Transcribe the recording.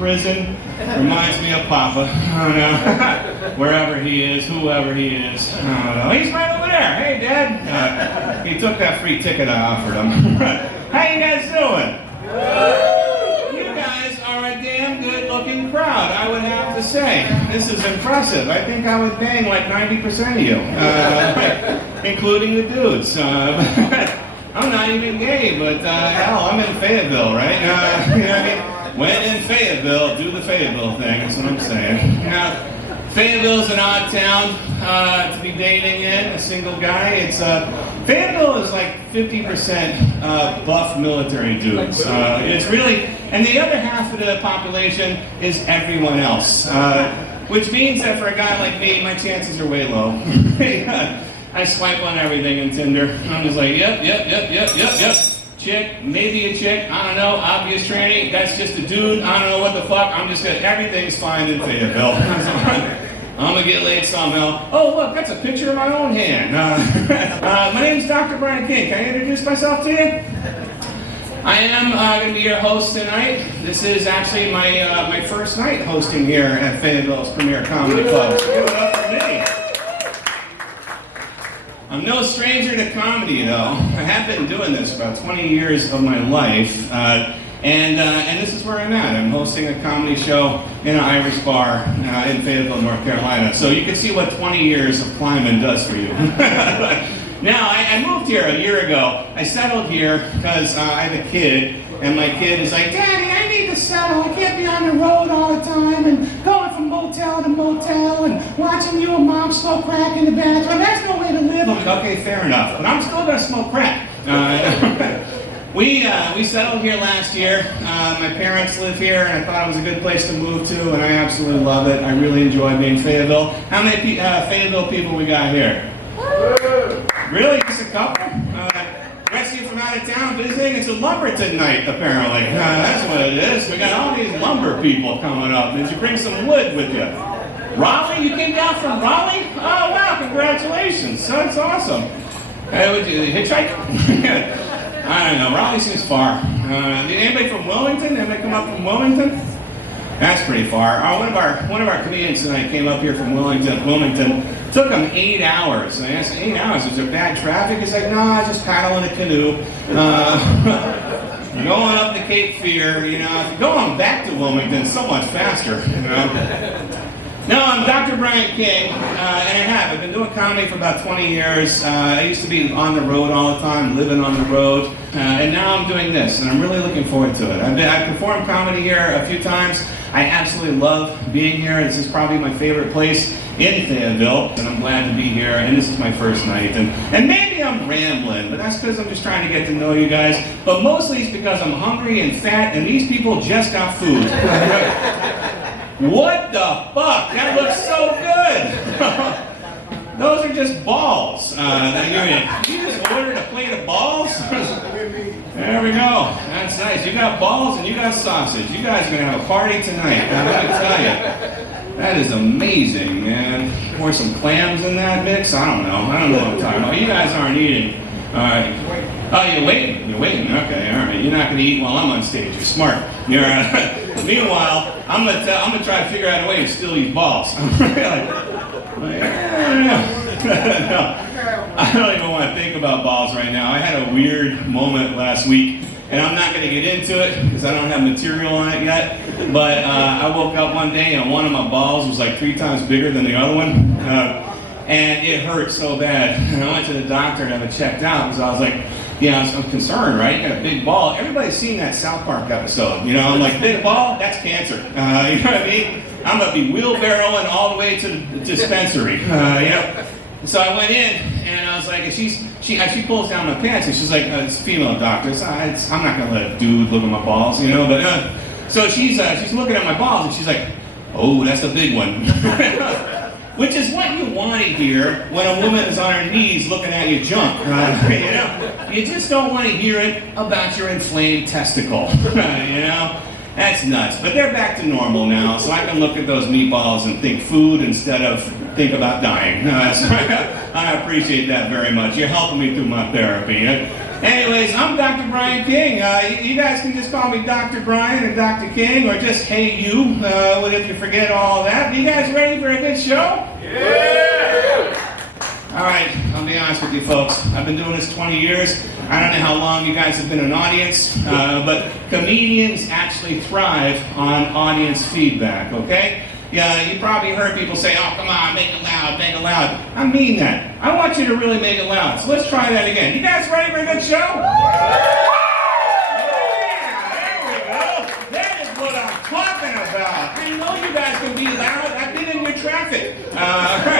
prison. Reminds me of Papa. Oh, no. Wherever he is, whoever he is. Oh, no. He's right over there. Hey, Dad. He took that free ticket I offered him. How you guys doing? You guys are a damn good-looking crowd, I would have to say. This is impressive. I think I would bang like 90% of you, including the dudes. I'm not even gay, but hell, I'm in Fayetteville, right? You know what I mean? When in Fayetteville, do the Fayetteville thing, that's what I'm saying. Now, Fayetteville's an odd town to be dating in, a single guy. It's Fayetteville is like 50% buff military dudes. It's really, and the other half of the population is everyone else. Which means that for a guy like me, my chances are way low. I swipe on everything in Tinder. I'm just like, yep. Chick, maybe a chick, I don't know, obvious tranny, that's just a dude, I don't know what the fuck, I'm just gonna, everything's fine in Fayetteville. I'm gonna get laid somehow. Oh look, that's a picture of my own hand. My name's Dr. Brian King. Can I introduce myself to you? I am going to be your host tonight. This is actually my first night hosting here at Fayetteville's Premier Comedy Club. Give it up for me. I'm no stranger to comedy, though. I have been doing this for about 20 years of my life, and this is where I'm at. I'm hosting a comedy show in an Irish bar in Fayetteville, North Carolina. So you can see what 20 years of climbing does for you. Now, I moved here a year ago. I settled here because I have a kid, and my kid is like, Daddy, I need to settle. I can't be on the road all the time and going from motel to motel and watching you and Mom smoke crack in the bathroom. That's no way to live. I'm like, okay, fair enough. But I'm still going to smoke crack. We settled here last year. My parents live here, and I thought it was a good place to move to, and I absolutely love it. I really enjoy being Fayetteville. How many Fayetteville people we got here? Really? Just a couple? Rest of you from out of town visiting? It's a Lumberton night, apparently. That's what it is. We got all these lumber people coming up. Did you bring some wood with you? Raleigh? You came down from Raleigh? Oh, wow, congratulations. That's awesome. Would you hitchhike? I don't know. Raleigh seems far. Did anybody from Wilmington? Anybody come up from Wilmington? That's pretty far. One of our comedians tonight came up here from Wilmington. Took him 8 hours. And I asked him, 8 hours, is there bad traffic? He's like, no, I just paddle in a canoe. Going up the Cape Fear, you know. Going back to Wilmington so much faster, you know. No, I'm Dr. Brian King, and I've been doing comedy for about 20 years. I used to be on the road all the time, living on the road, and now I'm doing this, and I'm really looking forward to it. I've performed comedy here a few times. I absolutely love being here. This is probably my favorite place in Fayetteville, and I'm glad to be here, and this is my first night. And maybe I'm rambling, but that's because I'm just trying to get to know you guys. But mostly it's because I'm hungry and fat, and these people just got food. What the fuck? That looks so good! Those are just balls. You just ordered a plate of balls? There we go. That's nice. You got balls and you got sausage. You guys are going to have a party tonight. I'm going to tell you. That is amazing, man. Pour some clams in that mix? I don't know what I'm talking about. You guys aren't eating. All right. Oh, you're waiting? You're waiting. Okay, all right. You're not going to eat while I'm on stage. You're smart. You're, meanwhile, I'm gonna try to figure out a way to steal these balls. I don't even want to think about balls right now. I had a weird moment last week, and I'm not going to get into it because I don't have material on it yet. But I woke up one day and one of my balls was like 3 times bigger than the other one. And it hurt so bad. And I went to the doctor and had it checked out because I was like, I'm concerned, right? You got a big ball. Everybody's seen that South Park episode. You know, I'm like, big ball, that's cancer. You know what I mean? I'm going to be wheelbarrowing all the way to the dispensary. So I went in and I was like, she pulls down my pants and she's like, it's a female doctor. So I'm not going to let a dude look at my balls, you know? But so she's looking at my balls and she's like, oh, that's a big one. Which is what you want to hear when a woman is on her knees looking at your junk. You know? You just don't want to hear it about your inflamed testicle. You know? That's nuts. But they're back to normal now, so I can look at those meatballs and think food instead of think about dying. I appreciate that very much. You're helping me through my therapy. Anyways, I'm Dr. Brian King. You guys can just call me Dr. Brian or Dr. King or just Hey You, if you forget all that. You guys ready for a good show? Yeah! All right, I'll be honest with you folks. I've been doing this 20 years. I don't know how long you guys have been an audience, but comedians actually thrive on audience feedback, okay? Yeah, you probably heard people say, oh, come on, make it loud, make it loud. I mean that. I want you to really make it loud. So let's try that again. You guys ready for a good show? Yeah, there we go. That is what I'm talking about. I know you guys can be loud. I've been in your traffic. All right.